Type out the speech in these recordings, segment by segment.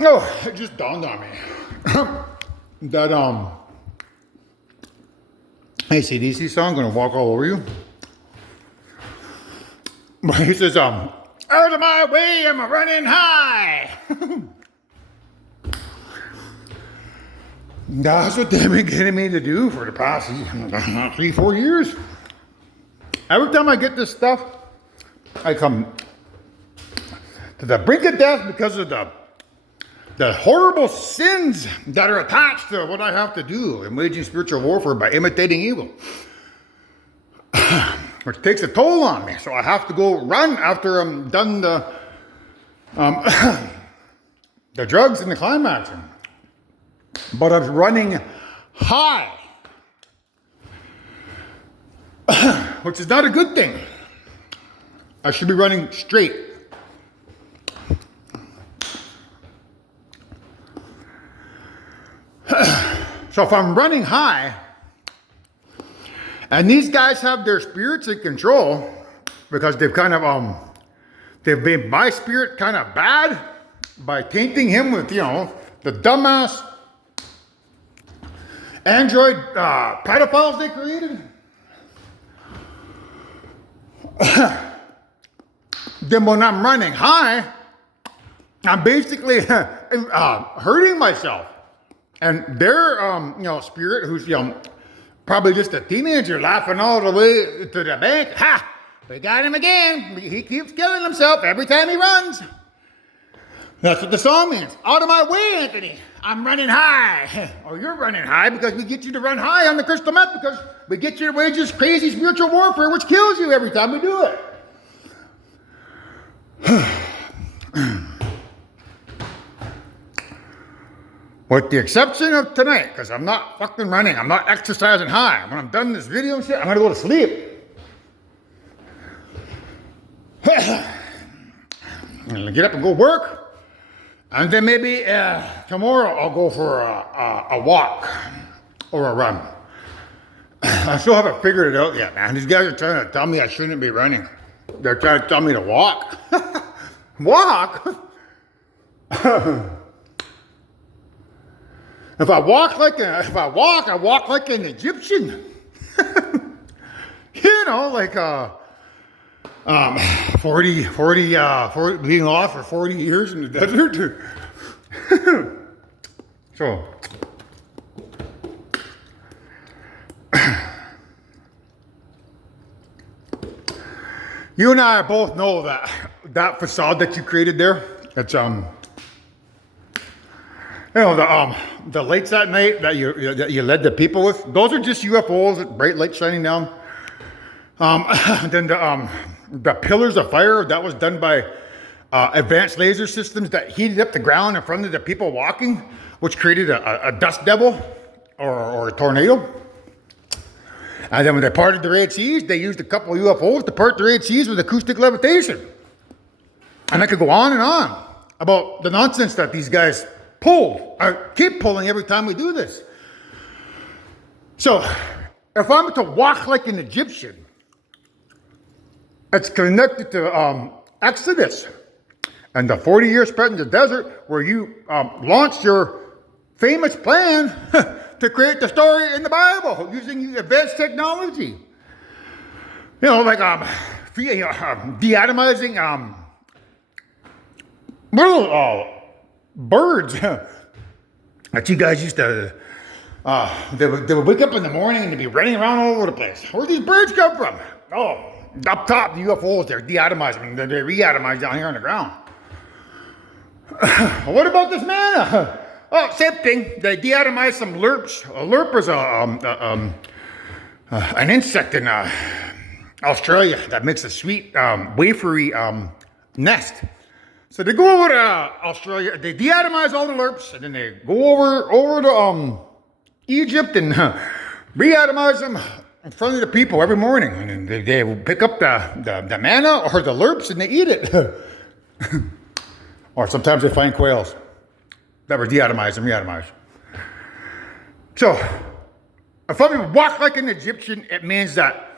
Oh, it just dawned on me that AC/DC song, "Gonna Walk All Over You." But he says, "Out of my way, I'm running high." That's what they've been getting me to do for the past 3-4 years. Every time I get this stuff, I come to the brink of death because of the horrible sins that are attached to what I have to do in waging spiritual warfare by imitating evil, which takes a toll on me. So I have to go run after I'm done the drugs and the climaxing. But I'm running high, which is not a good thing. I should be running straight. So if I'm running high, and these guys have their spirits in control, because they've kind of they've made my spirit kind of bad by tainting him with, the dumbass android pedophiles they created. Then when I'm running high, I'm basically hurting myself. And their spirit, who's probably just a teenager, laughing all the way to the bank. Ha! We got him again. He keeps killing himself every time he runs. That's what the song means. Out of my way, Anthony. I'm running high. Or you're running high because we get you to run high on the crystal meth, because we get you to wage this crazy spiritual warfare which kills you every time we do it. With the exception of tonight, because I'm not fucking running. I'm not exercising high. When I'm done this video and shit, I'm going to go to sleep. I'm going to get up and go work. And then maybe tomorrow I'll go for a walk or a run. I still haven't figured it out yet, man. These guys are trying to tell me I shouldn't be running. They're trying to tell me to walk. Walk? If I walk, I walk like an Egyptian. Like 40 being lost for 40 years in the desert. So, you and I both know that facade that you created there. It's the lights at night that you led the people with. Those are just UFOs with bright light shining down. Then the pillars of fire, that was done by advanced laser systems that heated up the ground in front of the people walking, which created a dust devil or a tornado. And then when they parted the Red Seas, they used a couple of UFOs to part the Red Seas with acoustic levitation. And I could go on and on about the nonsense that these guys pulled. I keep pulling every time we do this. So, if I'm to walk like an Egyptian, it's connected to Exodus and the 40 years spent in the desert, where you launched your famous plan to create the story in the Bible using advanced technology. Deatomizing little birds that you guys used to. They would wake up in the morning and they'd be running around all over the place. Where do these birds come from? Oh, up top, the UFOs, they're deatomizing. They re-atomize down here on the ground. What about this man? Oh, same thing. They deatomize some lerps. A lerp is an insect in Australia that makes a sweet, wafery nest. So they go over to Australia, they deatomize all the lerps, and then they go over to Egypt and reatomize them in front of the people every morning. And then they will pick up the manna or the lerps and they eat it. Or sometimes they find quails that were deatomized and reatomized. So, if I walk like an Egyptian, it means that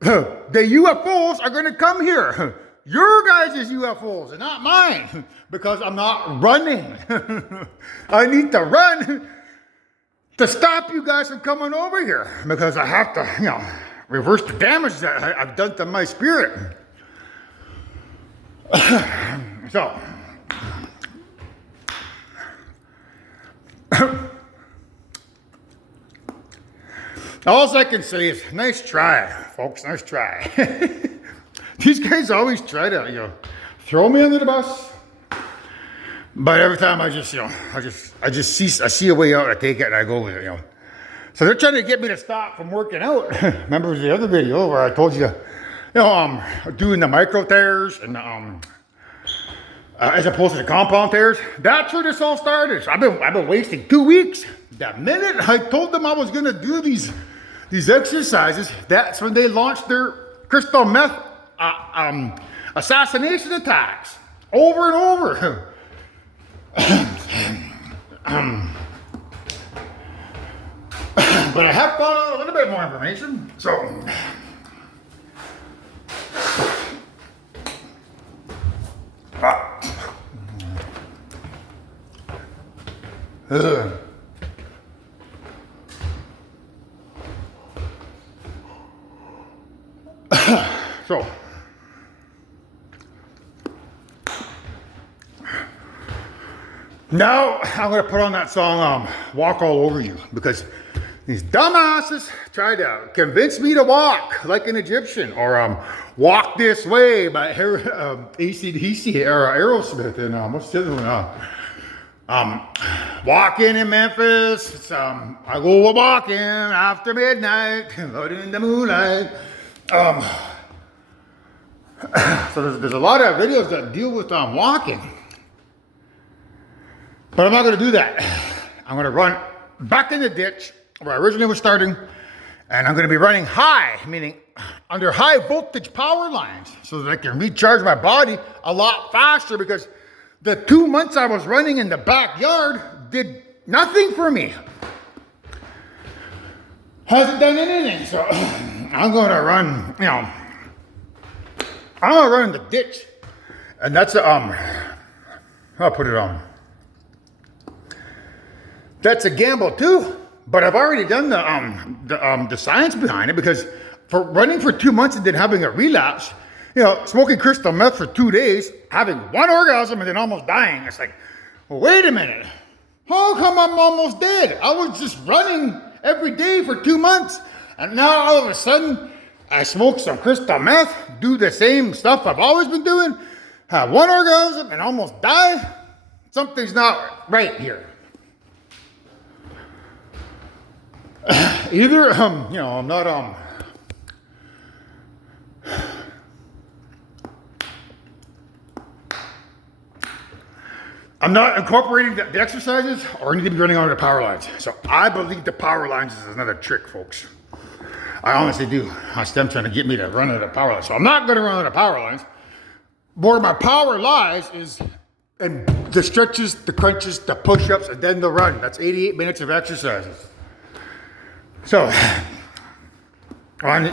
the UFOs are going to come here. Your guys' UFOs and not mine because I'm not running. I need to run to stop you guys from coming over here because I have to, reverse the damage that I've done to my spirit. So, all I can say is nice try, folks, nice try. These guys always try to, throw me under the bus. But every time I see a way out, I take it and I go with it, So they're trying to get me to stop from working out. Remember the other video where I told you, doing the micro tears and as opposed to the compound tears? That's where this all started. So I've been wasting 2 weeks. The minute I told them I was gonna do these exercises, that's when they launched their crystal meth assassination attacks over and over. But I have found out a little bit more information, so so now I'm going to put on that song, Walk All Over You, because these dumbasses try to convince me to walk like an Egyptian, or Walk This Way by AC/DC or Aerosmith, and what's the other one? Walking in Memphis, I go walking after midnight, out in the moonlight. So there's a lot of videos that deal with walking. But I'm not going to do that. I'm going to run back in the ditch where I originally was starting, and I'm going to be running high, meaning under high voltage power lines, so that I can recharge my body a lot faster, because the 2 months I was running in the backyard did nothing for me. Hasn't done anything, so I'm going to run, I'm going to run in the ditch, and that's, I'll put it on. That's a gamble too, but I've already done the science behind it, because for running for 2 months and then having a relapse, smoking crystal meth for 2 days, having one orgasm and then almost dying. It's like, well, wait a minute. How come I'm almost dead? I was just running every day for 2 months, and now all of a sudden I smoke some crystal meth, do the same stuff I've always been doing, have one orgasm and almost die. Something's not right here. Either, I'm not, I'm not incorporating the exercises, or I need to be running under the power lines. So I believe the power lines is another trick, folks. I honestly do. Them trying to get me to run under the power lines. So I'm not going to run under the power lines. Where my power lies is in the stretches, the crunches, the push-ups, and then the run. That's 88 minutes of exercises. So,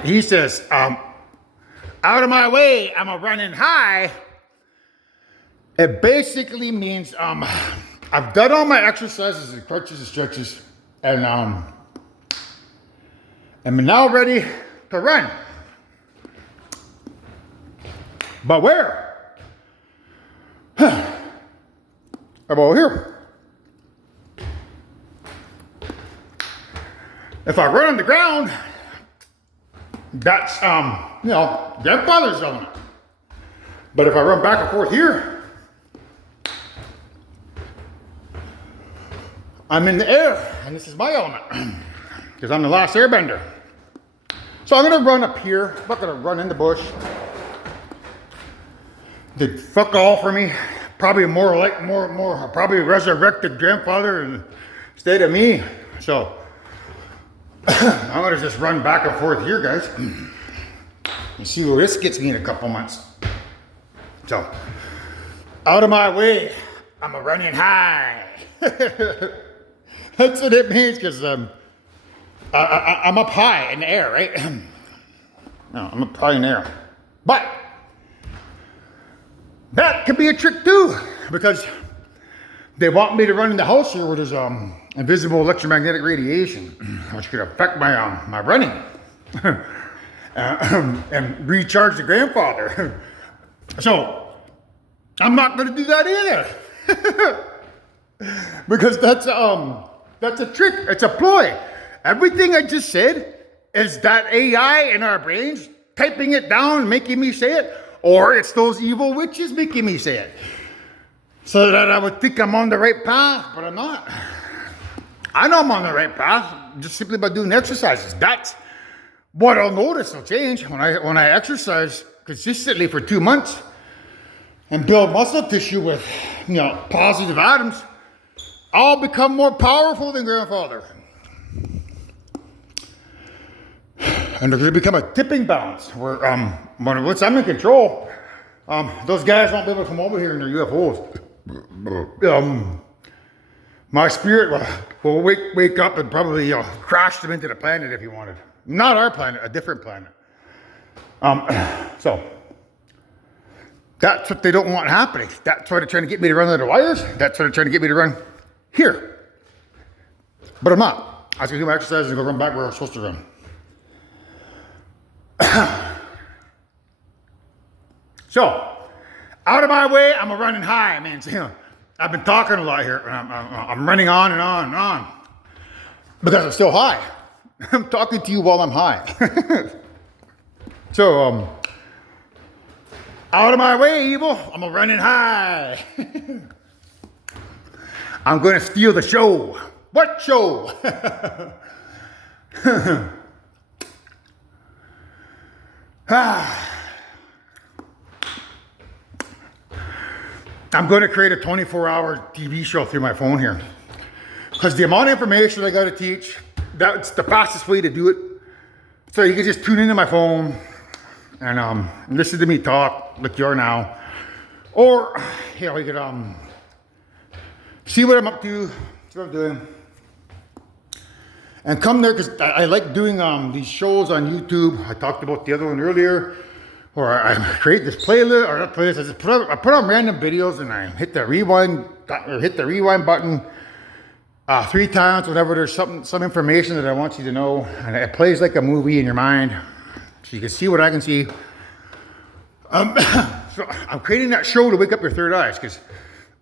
he says, out of my way, I'm a running high. It basically means I've done all my exercises and crunches and stretches, and I'm now ready to run. But where? About here. If I run on the ground, that's, grandfather's element. But if I run back and forth here, I'm in the air, and this is my element, because I'm the last airbender. So I'm gonna run up here. I'm not gonna run in the bush. Did fuck all for me. Probably probably resurrected grandfather instead of me. So I'm gonna just run back and forth here, guys, and see where this gets me in a couple months. So, out of my way, I'm a running high. That's what it means, because I'm up high in the air, right? No, I'm up high in the air. But That could be a trick too, because they want me to run in the house here where there's invisible electromagnetic radiation, which could affect my my running and recharge the grandfather. So I'm not going to do that either, because that's a trick. It's a ploy. Everything I just said is that AI in our brains typing it down, making me say it, or it's those evil witches making me say it, so that I would think I'm on the right path, but I'm not. I know I'm on the right path just simply by doing exercises. That's what I'll notice will change when I exercise consistently for 2 months and build muscle tissue with, positive atoms. I'll become more powerful than grandfather. And there's going to become a tipping balance where once I'm in control, those guys won't be able to come over here in their UFOs. My spirit will wake up and probably crash them into the planet if he wanted. Not our planet, a different planet. So that's what they don't want happening. That's why they're trying to get me to run under the wires. That's why they're trying to get me to run here. But I'm not. I was going to do my exercise and go run back where I was supposed to run. So, out of my way, I'm a running high, man. So, I've been talking a lot here, and I'm running on and on and on because I'm still high. I'm talking to you while I'm high. So, out of my way, evil. I'm a running high. I'm going to steal the show. What show? I'm going to create a 24-hour TV show through my phone here. Because the amount of information I got to teach, that's the fastest way to do it. So you can just tune into my phone and listen to me talk like you are now. Or, you could see what I'm up to, see what I'm doing. And come there, because I like doing these shows on YouTube. I talked about the other one earlier, where I create this playlist, or not playlist, I put on random videos and I hit the rewind button 3 times whenever there's some information that I want you to know. And it plays like a movie in your mind, so you can see what I can see. So I'm creating that show to wake up your third eyes, because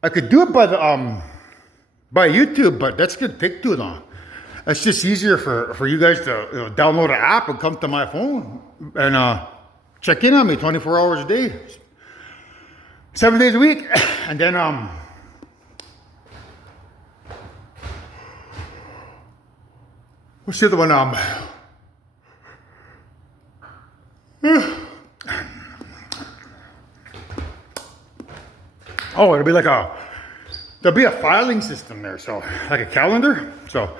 I could do it by YouTube, but that's going to take too long. It's just easier for you guys to download an app and come to my phone and check in on me 24 hours a day, 7 days a week. And then what's the other one? Oh, it'll be like there'll be a filing system there, so like a calendar. So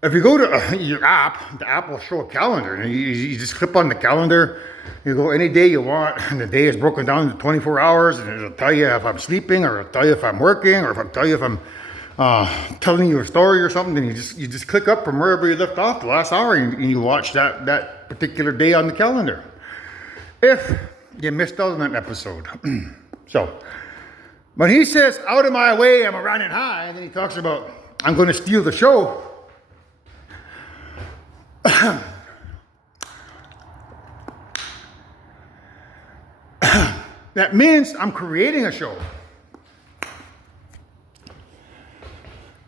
if you go to your app, the app will show a calendar, and you just click on the calendar. You go any day you want, and the day is broken down into 24 hours, and it'll tell you if I'm sleeping, or it'll tell you if I'm working, or if I'll tell you if I'm telling you a story or something. Then you just click up from wherever you left off the last hour, and you watch that particular day on the calendar. If you missed out on an episode. So when he says, out of my way, I'm a running high, and then he talks about, I'm going to steal the show. That means I'm creating a show.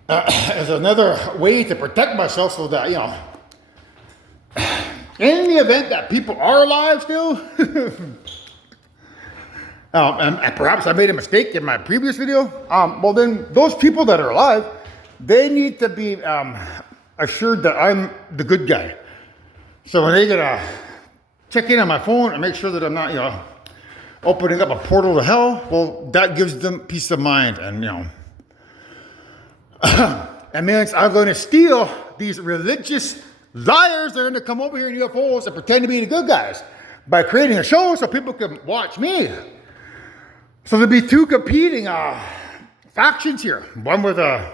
As another way to protect myself, so that, in the event that people are alive still, and perhaps I made a mistake in my previous video, well then those people that are alive, they need to be assured that I'm the good guy. So when they get check in on my phone and make sure that I'm not, opening up a portal to hell, well, that gives them peace of mind. And, that means I'm going to steal these religious liars that are going to come over here in UFOs and pretend to be the good guys by creating a show so people can watch me. So there'll be 2 competing factions here. One with a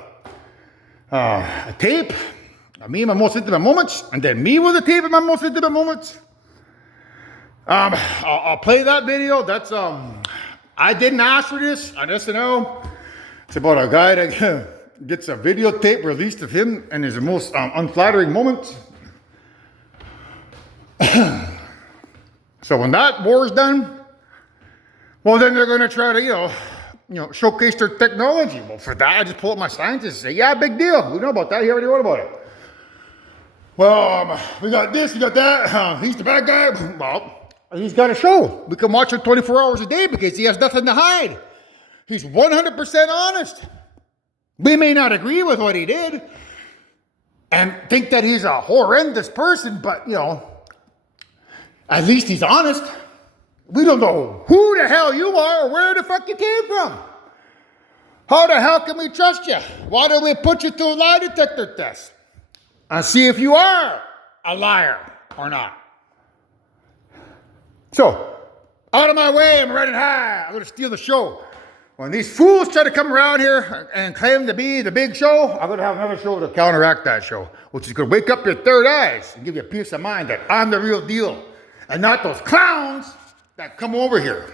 tape of me and my most intimate moments, and then me with a tape of my most intimate moments. I'll play that video. That's I didn't ask for this on SNL. It's about a guy that gets a videotape released of him and his most unflattering moments. So when that war's done, well, then they're going to try to, showcase their technology. Well, for that, I just pull up my scientists and say, yeah, big deal. We know about that. He already wrote about it. Well, we got this, we got that. He's the bad guy. Well, he's got a show. We can watch it 24 hours a day because he has nothing to hide. He's 100% honest. We may not agree with what he did and think that he's a horrendous person, but, at least he's honest. We don't know who the hell you are or where the fuck you came from. How the hell can we trust you? Why don't we put you through a lie detector test and see if you are a liar or not? So, out of my way, I'm running high. I'm going to steal the show. When these fools try to come around here and claim to be the big show, I'm going to have another show to counteract that show, which is going to wake up your third eyes and give you a peace of mind that I'm the real deal and not those clowns that come over here.